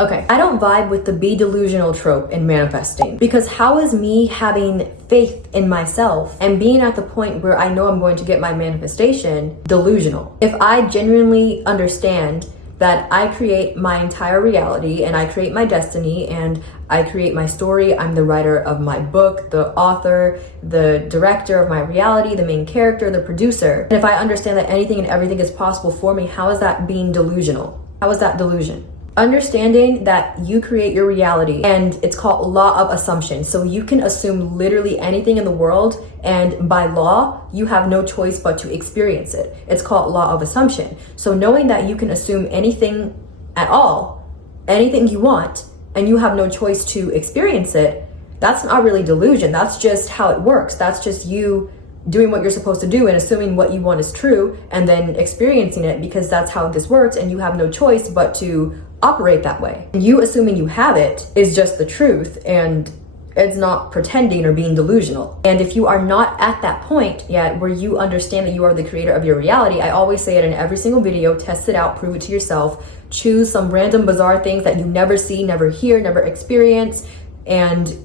Okay, I don't vibe with the be delusional trope in manifesting, because how is me having faith in myself and being at the point where I know I'm going to get my manifestation delusional? If I genuinely understand that I create my entire reality and I create my destiny and I create my story, I'm the writer of my book, the author, the director of my reality, the main character, the producer. And if I understand that anything and everything is possible for me, how is that being delusional? How is that delusion? Understanding that you create your reality, and it's called law of assumption. So you can assume literally anything in the world, and by law, you have no choice but to experience it. It's called law of assumption. So knowing that you can assume anything at all, anything you want, and you have no choice to experience it, that's not really delusion. That's just how it works. That's just you doing what you're supposed to do and assuming what you want is true and then experiencing it, because that's how this works and you have no choice but to operate that way. You assuming you have it is just the truth, and it's not pretending or being delusional. And if you are not at that point yet where you understand that you are the creator of your reality, I always say it in every single video, test it out, prove it to yourself, choose some random bizarre things that you never see, never hear, never experience, and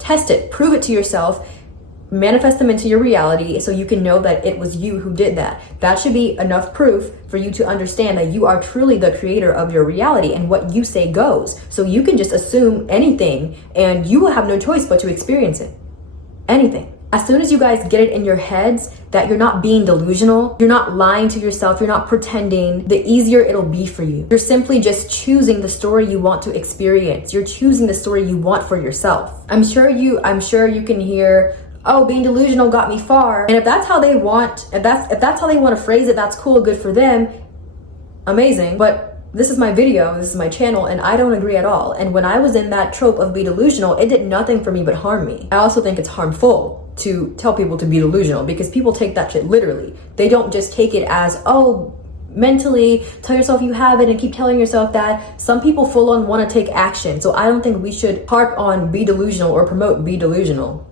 test it, prove it to yourself, manifest them into your reality so you can know that it was you who did that. That should be enough proof for you to understand that you are truly the creator of your reality, and what you say goes. So you can just assume anything and you will have no choice but to experience it. Anything. As soon as you guys get it in your heads that you're not being delusional, you're not lying to yourself, you're not pretending, the easier it'll be for you. You're simply just choosing the story you want to experience. You're choosing the story you want for yourself. I'm sure you can hear, oh, being delusional got me far. And if that's how they want, if that's how they want to phrase it, that's cool, good for them. Amazing. But this is my video, this is my channel, and I don't agree at all. And when I was in that trope of be delusional, it did nothing for me but harm me. I also think it's harmful to tell people to be delusional, because people take that shit literally. They don't just take it as, oh, mentally tell yourself you have it and keep telling yourself that. Some people full on want to take action. So I don't think we should harp on be delusional or promote be delusional.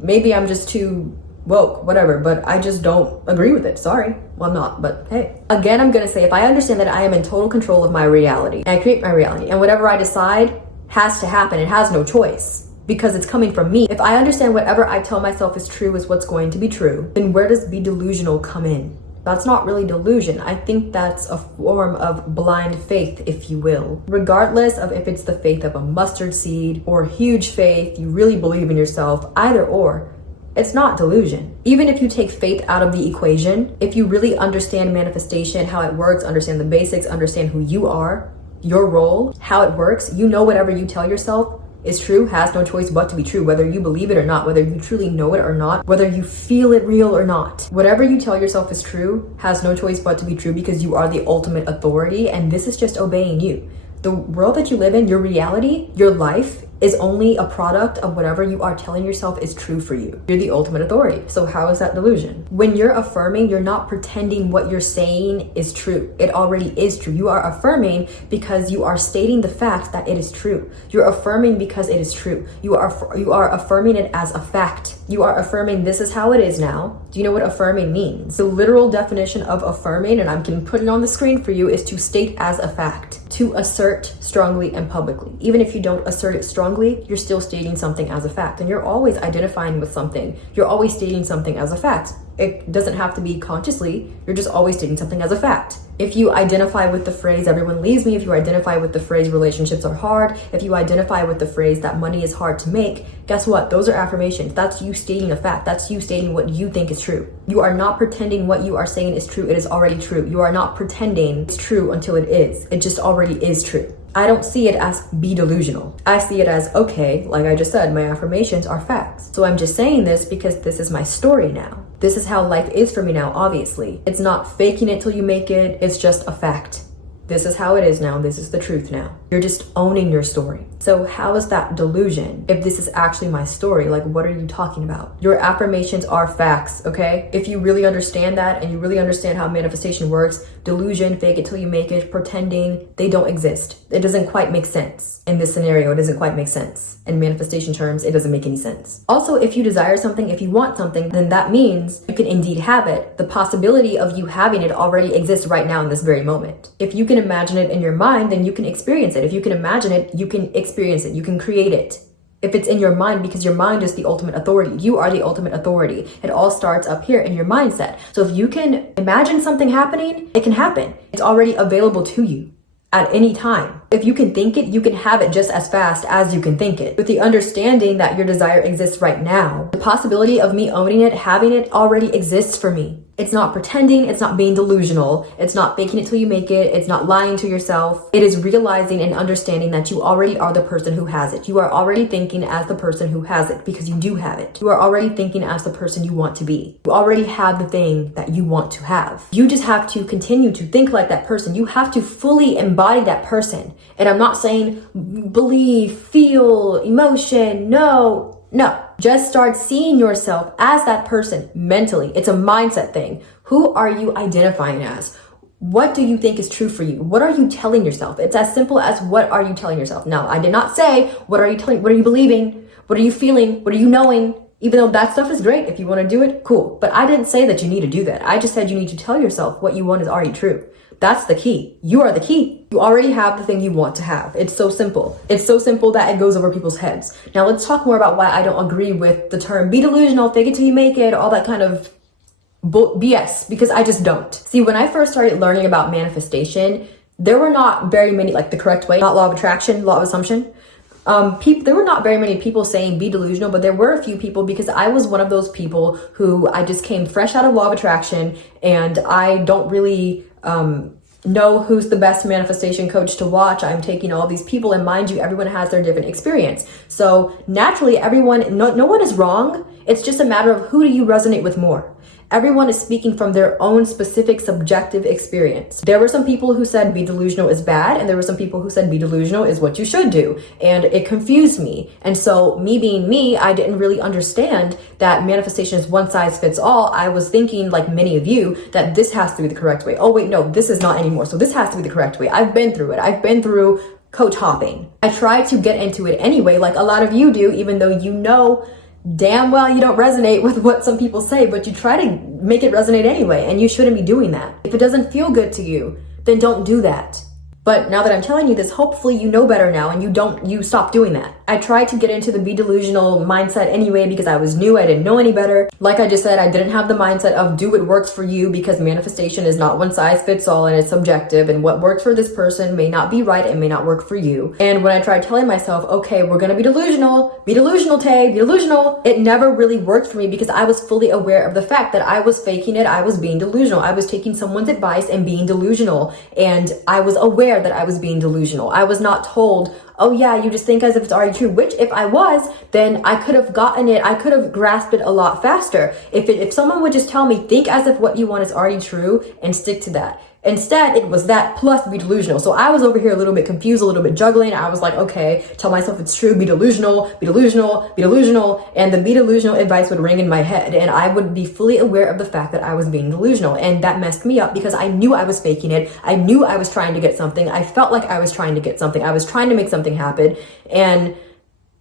Maybe I'm just too woke, whatever, but I just don't agree with it. Sorry. Well, I'm not, but hey. Again, I'm gonna say, if I understand that I am in total control of my reality, and I create my reality, and whatever I decide has to happen, it has no choice, because it's coming from me. If I understand whatever I tell myself is true is what's going to be true, then where does be delusional come in? That's not really delusion. I think that's a form of blind faith, if you will. Regardless of if it's the faith of a mustard seed or huge faith, you really believe in yourself, either or, it's not delusion. Even if you take faith out of the equation, if you really understand manifestation, how it works, understand the basics, understand who you are, your role, how it works, you know whatever you tell yourself is true, has no choice but to be true, whether you believe it or not, whether you truly know it or not, whether you feel it real or not. Whatever you tell yourself is true has no choice but to be true, because you are the ultimate authority, and this is just obeying you. The world that you live in, your reality, your life, is only a product of whatever you are telling yourself is true for you. You're the ultimate authority. So how is that delusion? When you're affirming, you're not pretending what you're saying is true. It already is true. You are affirming because you are stating the fact that it is true. You're affirming because it is true. You are affirming it as a fact. You are affirming this is how it is now. Do you know what affirming means? The literal definition of affirming, and I can put it on the screen for you, is to state as a fact, to assert strongly and publicly. Even if you don't assert it strongly, you're still stating something as a fact, and you're always identifying with something. You're always stating something as a fact. It doesn't have to be consciously, you're just always stating something as a fact. If you identify with the phrase everyone leaves me, if you identify with the phrase relationships are hard, if you identify with the phrase that money is hard to make, guess what? Those are affirmations. That's you stating a fact. That's you stating what you think is true. You are not pretending what you are saying is true. It is already true. You are not pretending it's true until it is. It just already is true. I don't see it as be delusional. I see it as, okay, like I just said, my affirmations are facts. So I'm just saying this because this is my story now. This is how life is for me now, obviously. It's not faking it till you make it. It's just a fact. This is how it is now. This is the truth now. You're just owning your story. So how is that delusion if this is actually my story? Like, what are you talking about? Your affirmations are facts, okay? If you really understand that and you really understand how manifestation works, delusion, fake it till you make it, pretending, they don't exist. It doesn't quite make sense. In this scenario, it doesn't quite make sense. In manifestation terms, it doesn't make any sense. Also, if you desire something, if you want something, then that means you can indeed have it. The possibility of you having it already exists right now in this very moment. If you can can imagine it in your mind, then you can experience it. If you can imagine it, you can experience it. You can create it. If it's in your mind, because your mind is the ultimate authority. You are the ultimate authority. It all starts up here in your mindset. So if you can imagine something happening, it can happen. It's already available to you at any time. If you can think it, you can have it just as fast as you can think it. With the understanding that your desire exists right now, the possibility of me owning it, having it, already exists for me. It's not pretending, it's not being delusional, it's not faking it till you make it, it's not lying to yourself. It is realizing and understanding that you already are the person who has it. You are already thinking as the person who has it, because you do have it. You are already thinking as the person you want to be. You already have the thing that you want to have. You just have to continue to think like that person. You have to fully embody that person. And I'm not saying believe, feel, emotion, no. Just start seeing yourself as that person mentally. It's a mindset thing. Who are you identifying as? What do you think is true for you? What are you telling yourself? It's as simple as what are you telling yourself? Now, I did not say what are you believing? What are you feeling? What are you knowing? Even though that stuff is great. If you want to do it, cool. But I didn't say that you need to do that. I just said you need to tell yourself what you want is already true. That's the key. You are the key. You already have the thing you want to have. It's so simple. It's so simple that it goes over people's heads. Now let's talk more about why I don't agree with the term be delusional, fake it till you make it, all that kind of BS, because I just don't. See, when I first started learning about manifestation, there were not very many, like the correct way, not law of attraction, law of assumption. There were not very many people saying be delusional, but there were a few people, because I was one of those people who I just came fresh out of law of attraction, and I don't really know who's the best manifestation coach to watch. I'm taking all these people, and mind you, everyone has their different experience. So naturally, no one is wrong. It's just a matter of who do you resonate with more. Everyone is speaking from their own specific subjective experience. There were some people who said be delusional is bad, and there were some people who said be delusional is what you should do. And it confused me. And so me being me, I didn't really understand that manifestation is one size fits all. I was thinking, like many of you, that this has to be the correct way. Oh wait, no, this is not anymore. So this has to be the correct way. I've been through it. I've been through coach hopping. I try to get into it anyway, like a lot of you do, even though you know damn well you don't resonate with what some people say, but you try to make it resonate anyway, and you shouldn't be doing that. If it doesn't feel good to you, then don't do that. But now that I'm telling you this, hopefully you know better now, and you stop doing that. I tried to get into the be delusional mindset anyway because I was new, I didn't know any better. Like I just said, I didn't have the mindset of do what works for you, because manifestation is not one size fits all and it's subjective, and what works for this person may not be right and may not work for you. And when I tried telling myself, okay, we're gonna be delusional, Tay, be delusional, it never really worked for me because I was fully aware of the fact that I was faking it, I was being delusional. I was taking someone's advice and being delusional, and I was aware that I was being delusional. I was not told, oh yeah, you just think as if it's already true, which if I was, then I could have gotten it, I could have grasped it a lot faster. If someone would just tell me, think as if what you want is already true and stick to that. Instead, it was that plus be delusional. So I was over here a little bit confused, a little bit juggling. I was like, okay, tell myself it's true, be delusional, be delusional, be delusional. And the be delusional advice would ring in my head. And I would be fully aware of the fact that I was being delusional. And that messed me up because I knew I was faking it. I knew I was trying to get something. I felt like I was trying to get something. I was trying to make something happen. And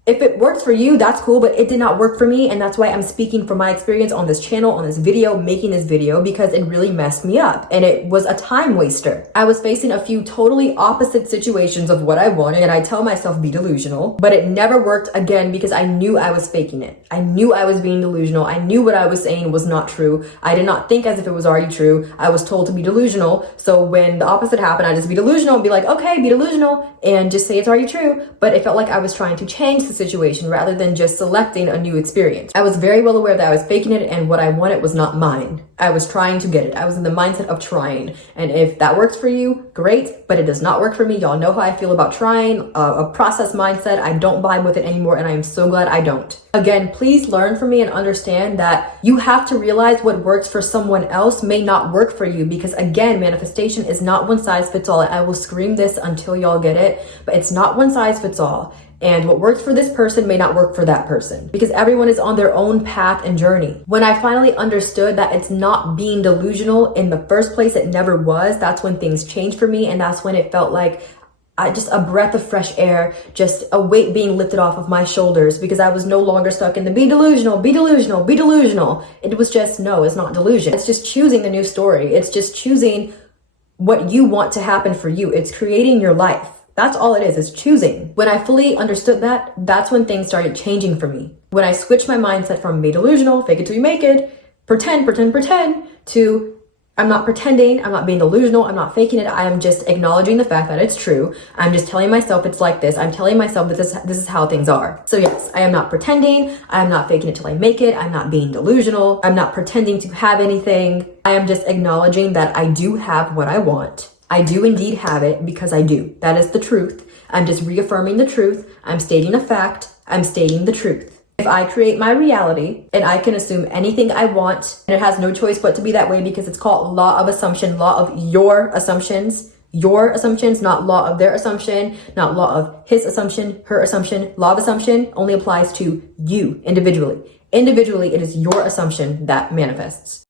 if it works for you, that's cool, but it did not work for me. And that's why I'm speaking from my experience on this channel, on this video, making this video, because it really messed me up. And it was a time waster. I was facing a few totally opposite situations of what I wanted. And I tell myself be delusional, but it never worked again because I knew I was faking it. I knew I was being delusional. I knew what I was saying was not true. I did not think as if it was already true. I was told to be delusional. So when the opposite happened, I just be delusional and be like, okay, be delusional and just say it's already true. But it felt like I was trying to change the situation rather than just selecting a new experience. I was very well aware that I was faking it, and what I wanted was not mine. I was trying to get it. I was in the mindset of trying. And if that works for you, great, but it does not work for me. Y'all know how I feel about trying, a process mindset. I don't vibe with it anymore, and I am so glad I don't. Again, please learn from me and understand that you have to realize what works for someone else may not work for you, because again, manifestation is not one size fits all. I will scream this until y'all get it, but it's not one size fits all. And what works for this person may not work for that person, because everyone is on their own path and journey. When I finally understood that it's not being delusional in the first place, it never was, that's when things changed for me. And that's when it felt like just a breath of fresh air, just a weight being lifted off of my shoulders, because I was no longer stuck in the be delusional, be delusional, be delusional. It was just, no, it's not delusion. It's just choosing the new story. It's just choosing what you want to happen for you. It's creating your life. That's all it is choosing. When I fully understood that, that's when things started changing for me. When I switched my mindset from be delusional, fake it till you make it, pretend, to I'm not pretending, I'm not being delusional, I'm not faking it, I am just acknowledging the fact that it's true. I'm just telling myself it's like this. I'm telling myself that this is how things are. So yes, I am not pretending, I am not faking it till I make it, I'm not being delusional, I'm not pretending to have anything. I am just acknowledging that I do have what I want. I do indeed have it because I do. That is the truth. I'm just reaffirming the truth. I'm stating a fact. I'm stating the truth. If I create my reality and I can assume anything I want, and it has no choice but to be that way because it's called law of assumption, law of your assumptions, not law of their assumption, not law of his assumption, her assumption. Law of assumption only applies to you individually. Individually, it is your assumption that manifests.